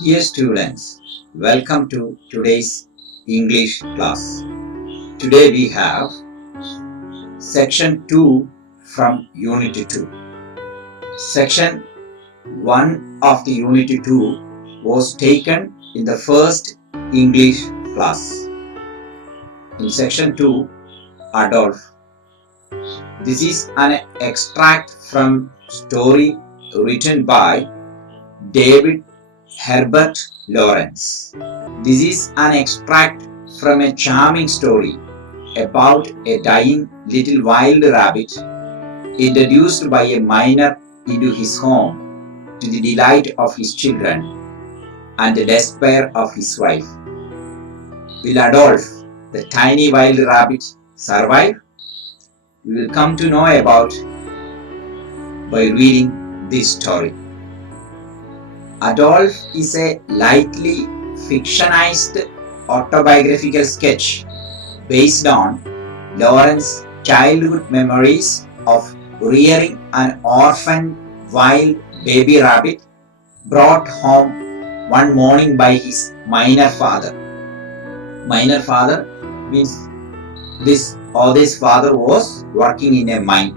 Dear students, welcome to today's English class. Today we have section 2 from unit 2. Section 1 of the unit 2 was taken in the first English class. In section 2, Adolf. This is an extract from story written by David Herbert Lawrence. This is an extract from a charming story about a dying little wild rabbit introduced by a miner into his home to the delight of his children and the despair of his wife. Will Adolf, the tiny wild rabbit, survive? We will come to know about by reading this story. Adolf is a lightly fictionized autobiographical sketch based on Lawrence's childhood memories of rearing an orphan wild baby rabbit brought home one morning by his miner father. Miner father means this father was working in a mine.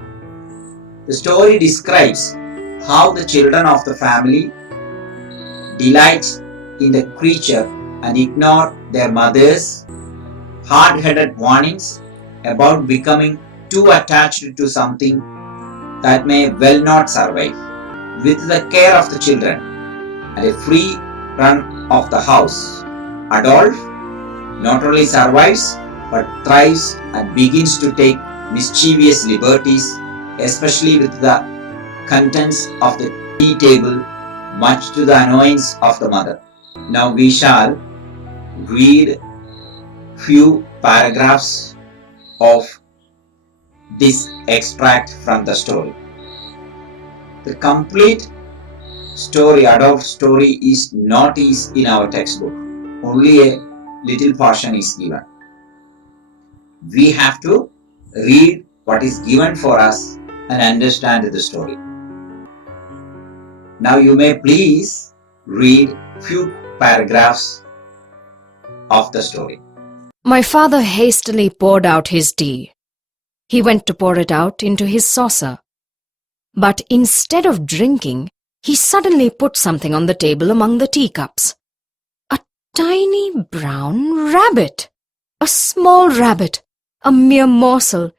The story describes how the children of the family delight in the creature and ignore their mother's hard-headed warnings about becoming too attached to something that may well not survive. With the care of the children and a free run of the house, Adolf not only survives but thrives and begins to take mischievous liberties, especially with the contents of the tea table, much to the annoyance of the mother. Now we shall read few paragraphs of this extract from the story. The complete story, Adolf's story, is not in our textbook. Only a little portion is given. We have to read what is given for us and understand the story. Now you may please read few paragraphs of the story. My father hastily poured out his tea. He went to pour it out into his saucer. But instead of drinking, he suddenly put something on the table among the teacups. A tiny brown rabbit. A small rabbit, a mere morsel,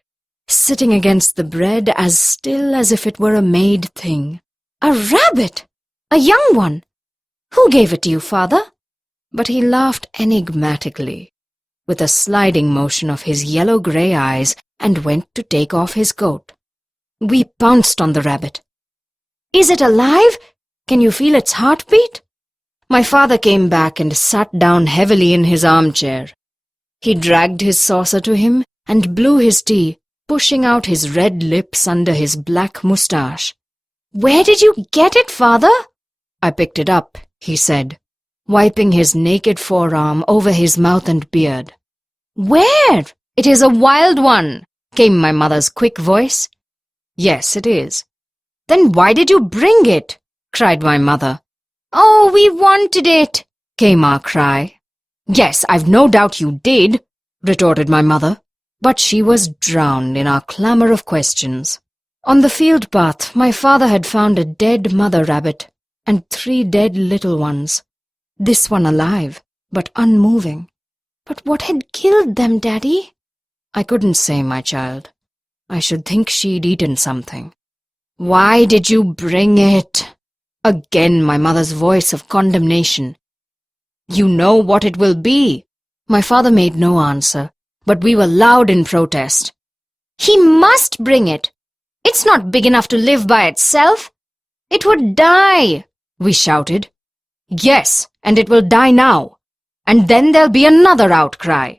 sitting against the bread as still as if it were a made thing. A rabbit! A young one! Who gave it to you, father? But he laughed enigmatically, with a sliding motion of his yellow-grey eyes, and went to take off his coat. We pounced on the rabbit. Is it alive? Can you feel its heartbeat? My father came back and sat down heavily in his armchair. He dragged his saucer to him and blew his tea, pushing out his red lips under his black moustache. Where did you get it, father? I picked it up, he said, wiping his naked forearm over his mouth and beard. Where? It is a wild one, came my mother's quick voice. Yes, it is. Then why did you bring it? Cried my mother. Oh, we wanted it, came our cry. Yes, I've no doubt you did, retorted my mother, but she was drowned in our clamor of questions. On the field path, my father had found a dead mother rabbit and 3 dead little ones. This one alive, but unmoving. But what had killed them, Daddy? I couldn't say, my child. I should think she'd eaten something. Why did you bring it? Again my mother's voice of condemnation. You know what it will be. My father made no answer, but we were loud in protest. He must bring it. It's not big enough to live by itself. It would die, we shouted. Yes, and it will die now. And then there'll be another outcry.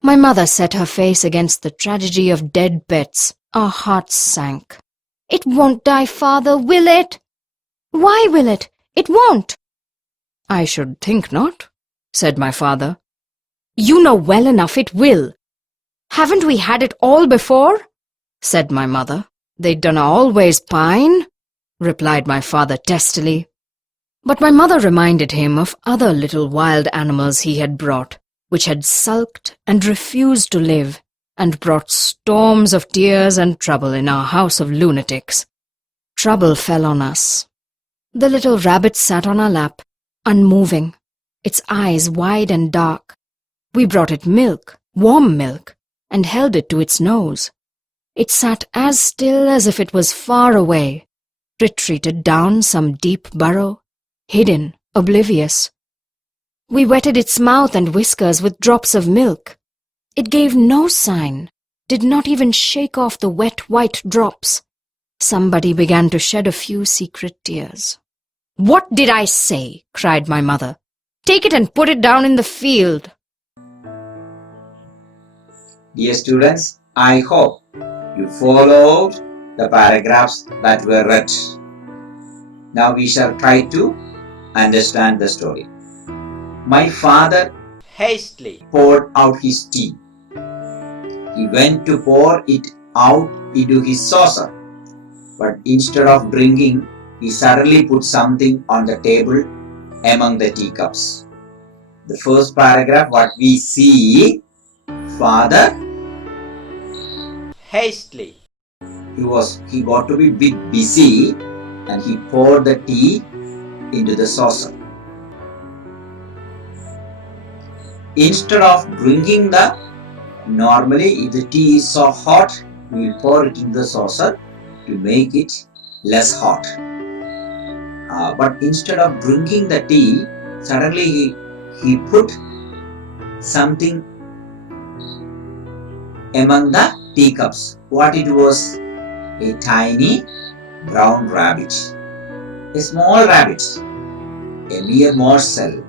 My mother set her face against the tragedy of dead pets. Our hearts sank. It won't die, father, will it? Why will it? It won't. I should think not, said my father. You know well enough it will. Haven't we had it all before? Said my mother. They dunna always pine, replied my father testily. But my mother reminded him of other little wild animals he had brought, which had sulked and refused to live, and brought storms of tears and trouble in our house of lunatics. Trouble fell on us. The little rabbit sat on our lap, unmoving, its eyes wide and dark. We brought it milk, warm milk, and held it to its nose. It sat as still as if it was far away, retreated down some deep burrow, hidden, oblivious. We wetted its mouth and whiskers with drops of milk. It gave no sign, did not even shake off the wet white drops. Somebody began to shed a few secret tears. "What did I say?" cried my mother. "Take it and put it down in the field." Dear students, I hope you followed the paragraphs that were read. Now we shall try to understand the story. My father hastily poured out his tea. He went to pour it out into his saucer, but instead of drinking, he suddenly put something on the table among the teacups. The first paragraph, what we see, father hastily. He got to be a bit busy and he poured the tea into the saucer. Instead of drinking normally if the tea is so hot, we will pour it into the saucer to make it less hot. But instead of drinking the tea, suddenly he put something among the teacups. What it was? A tiny brown rabbit. A small rabbit. A mere morsel.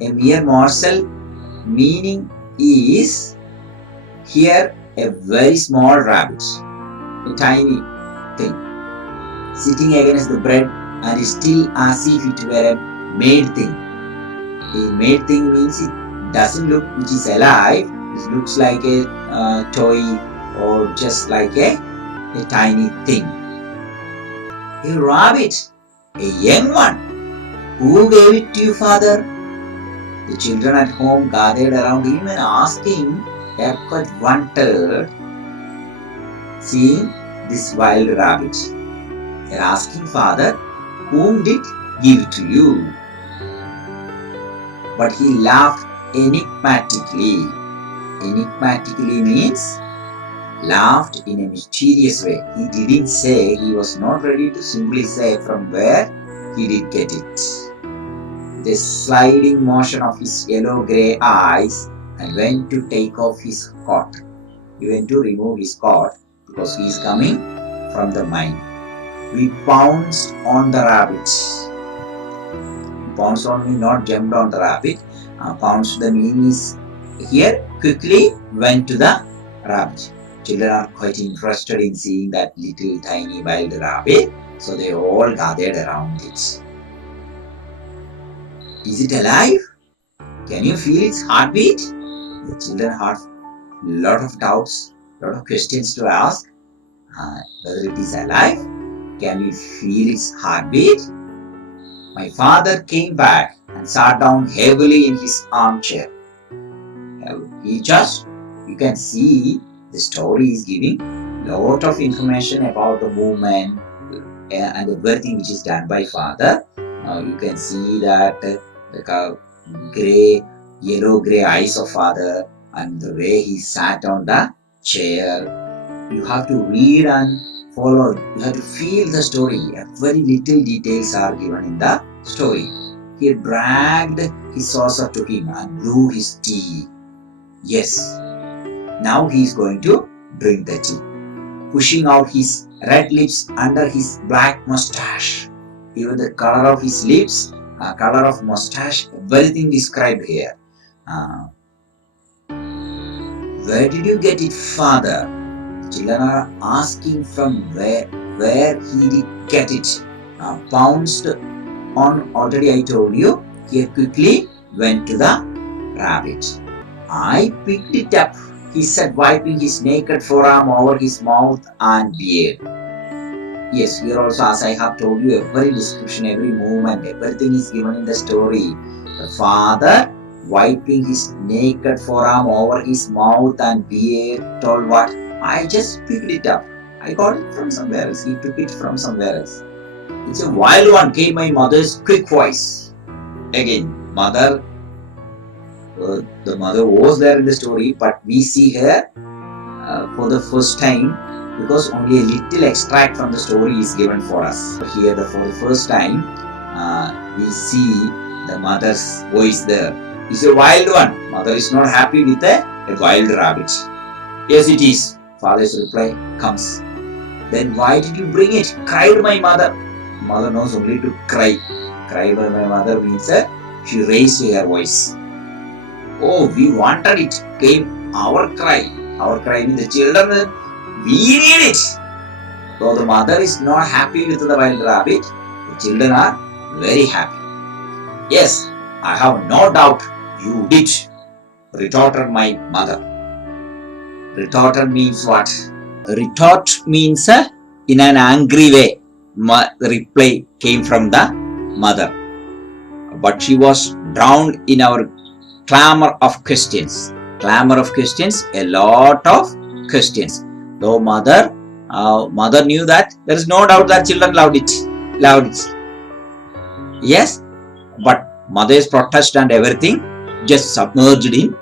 A mere morsel meaning is here a very small rabbit. A tiny thing. Sitting against the bread and still as if it were a made thing. A made thing means it doesn't look which is alive. It looks like a toy or just like a tiny thing. A rabbit, a young one. Who gave it to you, father? The children at home gathered around him and asked him, they are quite wondered seeing this wild rabbit. They are asking, father, whom did give it to you? But he laughed enigmatically. Enigmatically means laughed in a mysterious way. He didn't say, he was not ready to simply say from where he did get it. The sliding motion of his yellow-grey eyes and went to take off his coat. He went to remove his coat because he is coming from the mine. We pounced on the rabbit. Pounced on me, not jumped on the rabbit. Pounced the meaning is here quickly went to the rabbit. Children are quite interested in seeing that little tiny wild rabbit, so they all gathered around it. Is it alive? Can you feel its heartbeat? The children had a lot of doubts, a lot of questions to ask. Whether it is alive? Can we feel its heartbeat? My father came back and sat down heavily in his armchair. You can see the story is giving a lot of information about the movement and everything which is done by father. You can see that the yellow-grey eyes of father and the way he sat on the chair. You have to read and follow. You have to feel the story. Very little details are given in the story. He dragged his saucer to him and blew his tea. Yes, now he is going to drink the tea, pushing out his red lips under his black mustache. Even the color of his lips, color of mustache, everything described here. Where did you get it, father? Children are asking from where he did get it. Pounced on, already I told you, he quickly went to the rabbit. I picked it up, he said, wiping his naked forearm over his mouth and beard. Yes, here also, as I have told you, every description, every movement, everything is given in the story. The father wiping his naked forearm over his mouth and beard told what? I just picked it up. I got it from somewhere else. He took it from somewhere else. It's a wild one, came my mother's quick voice. Again, the mother was there in the story, but we see her for the first time because only a little extract from the story is given for us. Here, for the first time, we see the mother's voice there. It's a wild one. Mother is not happy with a wild rabbit. Yes, it is. Father's reply comes. Then why did you bring it? Cried my mother. Mother knows only to cry. Cry by my mother means she raised her voice. Oh, we wanted it. Came our cry. Our cry means the children, we need it. Though the mother is not happy with the wild rabbit, the children are very happy. Yes, I have no doubt you did, retorted my mother. Retorted means what? Retort means in an angry way. The reply came from the mother. But she was drowned in our clamor of questions. Clamor of questions, a lot of questions. Though mother knew that, there is no doubt that children loved it. Yes, but mother's protest and everything just submerged in.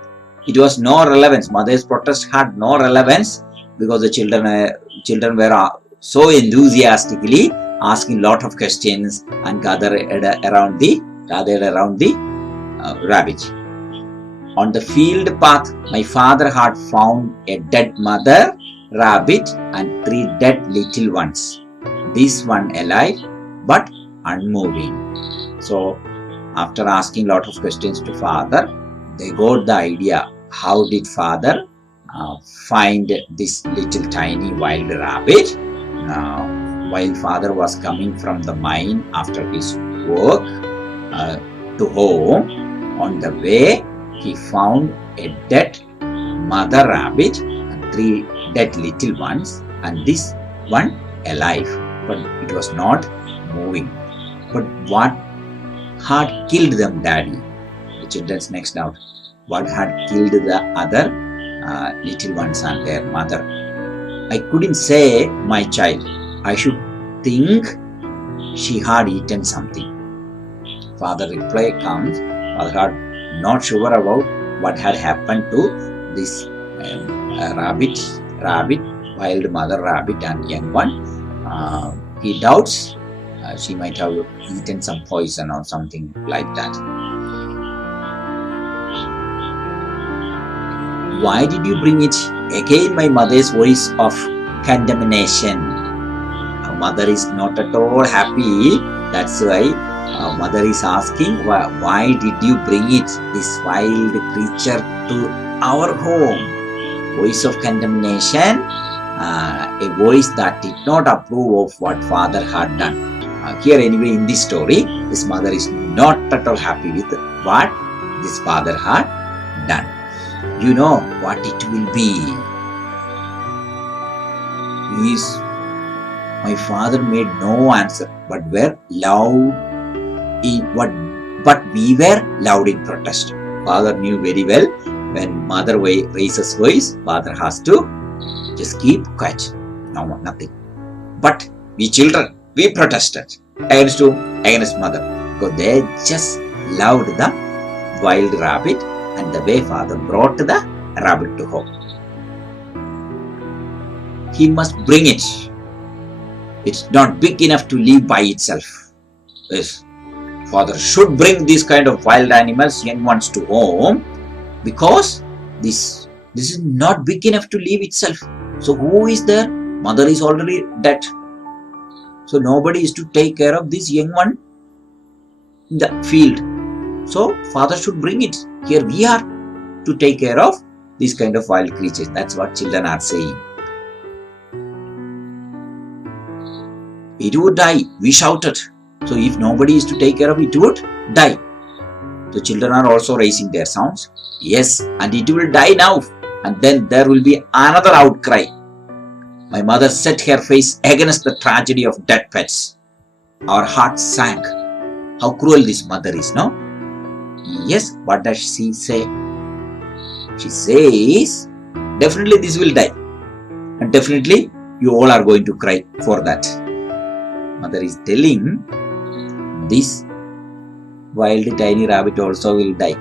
It was no relevance. Mother's protest had no relevance because the children were so enthusiastically asking lot of questions and gathered around the rabbit. On the field path, my father had found a dead mother rabbit and 3 dead little ones. This one alive but unmoving. So, after asking lot of questions to father, they got the idea. How did father find this little tiny wild rabbit? While father was coming from the mine after his work to home, on the way, he found a dead mother rabbit and 3 dead little ones, and this one alive, but it was not moving. But what had killed them, Daddy? The children's next doubt. What had killed the other little ones and their mother? I couldn't say, my child. I should think she had eaten something. Father reply comes. Father had not sure about what had happened to this rabbit, wild mother rabbit and young one. He doubts she might have eaten some poison or something like that. Why did you bring it? Again, my mother's voice of condemnation. Mother is not at all happy. That's why mother is asking, why did you bring it, this wild creature, to our home? Voice of condemnation, a voice that did not approve of what father had done. Here anyway in this story, this mother is not at all happy with what this father had done. You know what it will be. My father made no answer, but we were loud in protest. Father knew very well when mother raises voice, father has to just keep quiet. No, nothing. But we children, we protested against mother, because they just loved the wild rabbit and the way father brought the rabbit to home. He must bring it. It's not big enough to live by itself. Yes. Father should bring these kind of wild animals, young ones, to home, because this is not big enough to live itself. So who is there? Mother is already dead. So nobody is to take care of this young one in the field. So father should bring it. Here we are to take care of these kind of wild creatures. That's what children are saying. It would die, we shouted. So if nobody is to take care of it, it would die. The children are also raising their sounds. Yes, and it will die now. And then there will be another outcry. My mother set her face against the tragedy of dead pets. Our hearts sank. How cruel this mother is, no? Yes, what does she say? She says, definitely this will die. And definitely you all are going to cry for that. Mother is telling, this wild tiny rabbit also will die.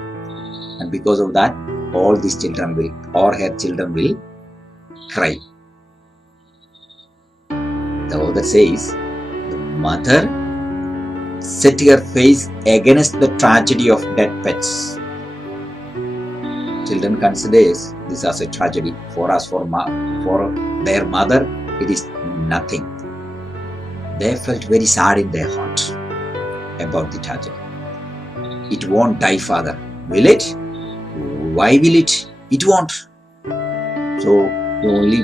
And because of that, all these children will, or her children will cry. The author says, the mother set her face against the tragedy of dead pets. Children considers this as a tragedy. For us, for their mother, it is nothing. They felt very sad in their heart about the tragedy. It won't die, father. Will it? Why will it? It won't. So the only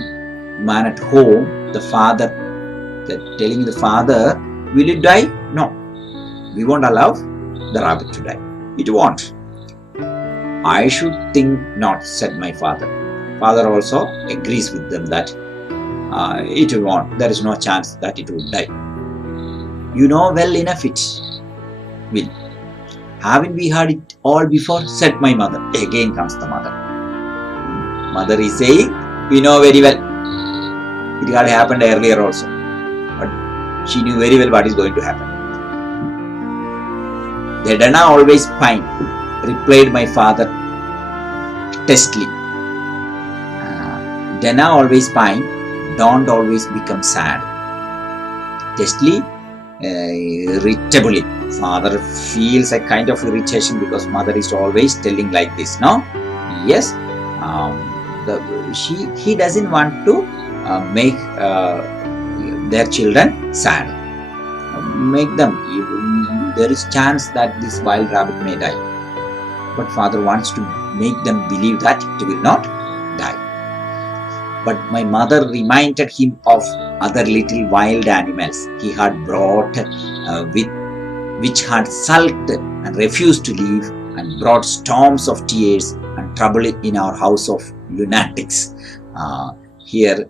man at home, the father, telling the father, will it die? No. We won't allow the rabbit to die. It won't. I should think not, said my father. Father also agrees with them that it won't. There is no chance that it will die. You know well enough it will. Haven't we heard it all before? Said my mother. Again comes the mother. Mother is saying, we know very well. It had happened earlier also. But she knew very well what is going to happen. They did not always pine, replied my father testily. Dana always pine, don't always become sad. Testily, irritably. Father feels a kind of irritation because mother is always telling like this, no? Yes, he doesn't want to make their children sad. Make them, there is chance that this wild rabbit may die. But father wants to make them believe that it will not die. But my mother reminded him of other little wild animals he had brought which had sulked and refused to leave and brought storms of tears and trouble in our house of lunatics. Here,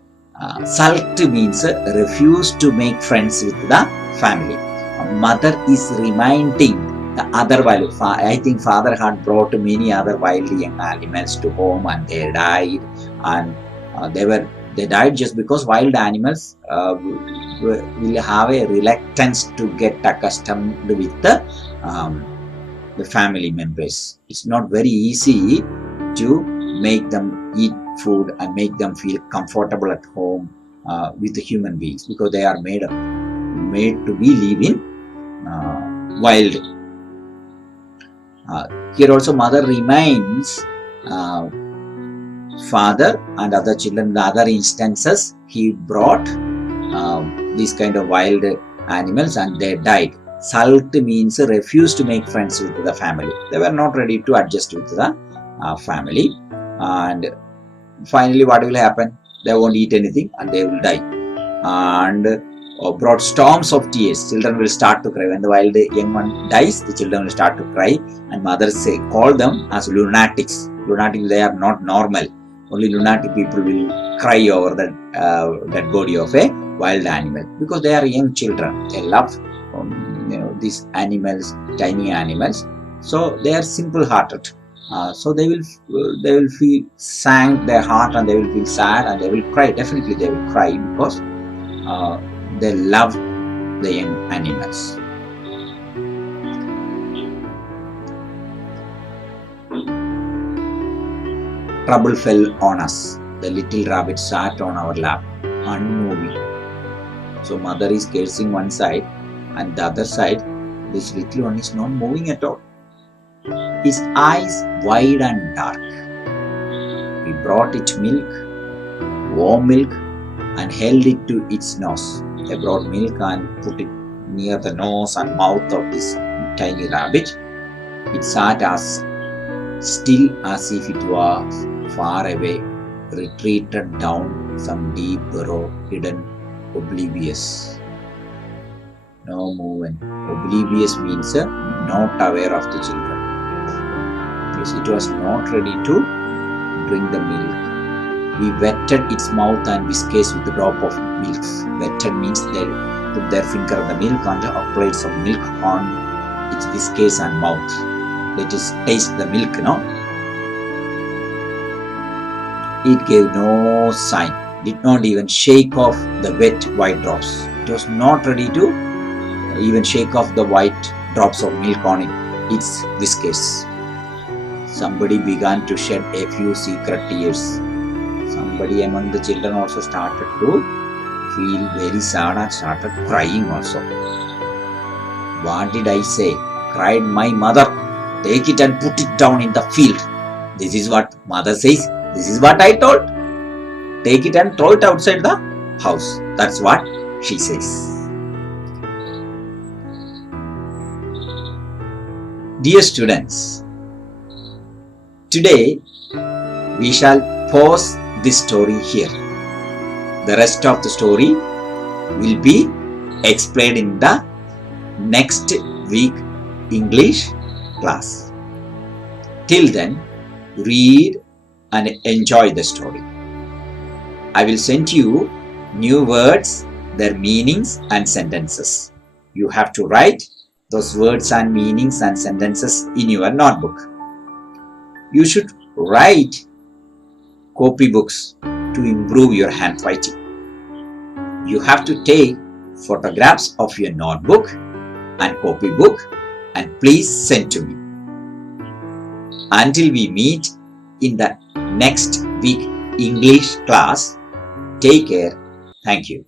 sulked means refused to make friends with the family. Mother is reminding the other wild. I think father had brought many other wild young animals to home and they died, and they died just because wild animals will have a reluctance to get accustomed with the family members. It's not very easy to make them eat food and make them feel comfortable at home with the human beings, because they are made to be live in wild. Here also mother reminds father and other children. In the other instances, he brought these kind of wild animals and they died. Sulked means refused to make friends with the family. They were not ready to adjust with the family, and finally what will happen? They won't eat anything and they will die. And brought storms of tears. Children will start to cry. When the wild young one dies, the children will start to cry, and mothers call them as lunatics. Lunatics, they are not normal. Only lunatic people will cry over the dead body of a wild animal, because they are young children. They love these animals, tiny animals. So they are simple-hearted. So they will feel sank their heart, and they will feel sad, and they will cry. Definitely they will cry because they love the young animals. Trouble fell on us. The little rabbit sat on our lap, unmoving. So mother is cursing one side, and the other side, this little one is not moving at all. His eyes wide and dark. We brought it milk, warm milk, and held it to its nose. They brought milk and put it near the nose and mouth of this tiny rabbit. It sat as still as if it was far away, retreated down some deep burrow, hidden, oblivious. No movement. Oblivious means not aware of the children. Because it was not ready to drink the milk. We wetted its mouth and whiskers with a drop of milk. Wetted means they put their finger on the milk and applied some milk on its whiskers and mouth. Let us taste the milk now. It gave no sign, did not even shake off the wet white drops. It was not ready to even shake off the white drops of milk on its whiskers. Somebody began to shed a few secret tears. Somebody among the children also started to feel very sad and started crying also. What did I say? Cried my mother. Take it and put it down in the field. This is what mother says. This is what I told. Take it and throw it outside the house. That's what she says. Dear students, today we shall pause this story here. The rest of the story will be explained in the next week English class. Till then, read and enjoy the story. I will send you new words, their meanings and sentences. You have to write those words and meanings and sentences in your notebook. You should write copybooks to improve your handwriting. You have to take photographs of your notebook and copybook and please send to me. Until we meet in the next week English class, take care. Thank you.